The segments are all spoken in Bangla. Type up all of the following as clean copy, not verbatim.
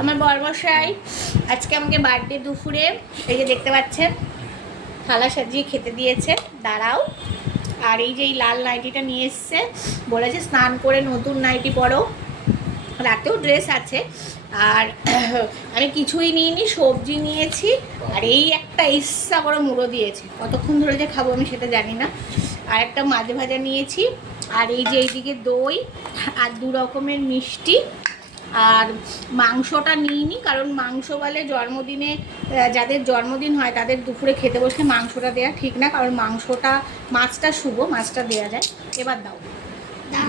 আমার বরমশাই আজকে আমাকে বার্থডে দুপুরে এই যে দেখতে পাচ্ছেন থালা সাজিয়ে খেতে দিয়েছে। দাঁড়াও। আর এই যে এই লাল নাইটিটা নিয়ে এসছে, বলেছে স্নান করে নতুন নাইটি পরো, রাতেও ড্রেস আছে। আর আমি কিছুই নিইনি, সবজি নিয়েছি আর এই একটা ইচ্ছা করে মুড়ো দিয়েছে। কতক্ষণ ধরে যে খাবো আমি সেটা জানি না। আর একটা মাছ ভাজা নিয়েছি, আর এই যে এইদিকে দই আর 2 রকমের মিষ্টি। আর মাংসটা নিইনি, কারণ মাংস বলে জন্মদিনে যাদের জন্মদিন হয় তাদের দুপুরে খেতে বসলে মাংসটা দেওয়া ঠিক না, কারণ মাংসটা মাছটা শুভ, মাছটা দেওয়া যায়। এবার দাও,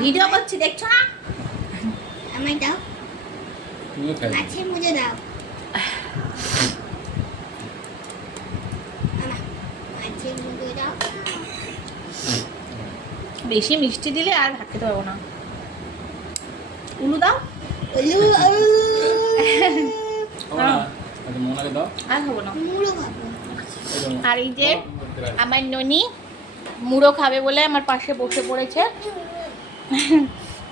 ভিডিও করছি দেখছো না? আমায় দাও, মাছের মুজে দাও। মাছের মুজে দাও। বেশি মিষ্টি দিলে আর ভাত খেতে পারবো না। উলু দাও। উলু আর খাবো না। মুড়ো খাবো। আর এই যে আমার ননি মুড়ো খাবে বলে আমার পাশে বসে পড়েছে।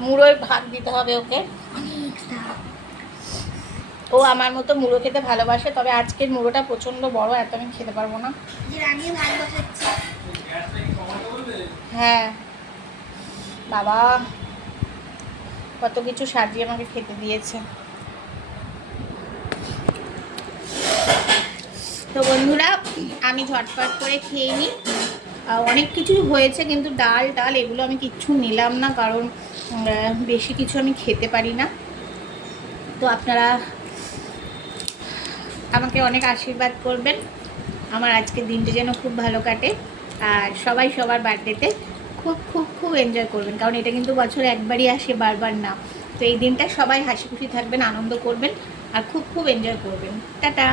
মুড়োয় ভাত দিতে হবে ওকে। ও আমার মতো মুড়ো খেতে ভালোবাসে, তবে আজকের মুড়োটা প্রচণ্ড বড়, এত আমি খেতে পারবো না। হ্যাঁ বাবা, কত কিছু সাজিয়ে আমাকে খেতে দিয়েছে। তো বন্ধুরা, আমি ঝটপট করে খেয়ে নিই। অনেক কিছুই হয়েছে, কিন্তু ডাল ডাল এগুলো আমি কিচ্ছু নিলাম না, কারণ বেশি কিছু আমি খেতে পারি না। তো আপনারা আমাকে অনেক আশীর্বাদ করবেন, আমার আজকের দিনটা যেন খুব ভালো কাটে। আর সবাই সবার বার্থডেতে খুব খুব খুব এনজয় করবেন, কারণ এটা কিন্তু বছরে একবারই আসে, বারবার না। তো এই দিনটা সবাই হাসি খুশি থাকবেন, আনন্দ করবেন আর খুব খুব এনজয় করবেন। টাটা।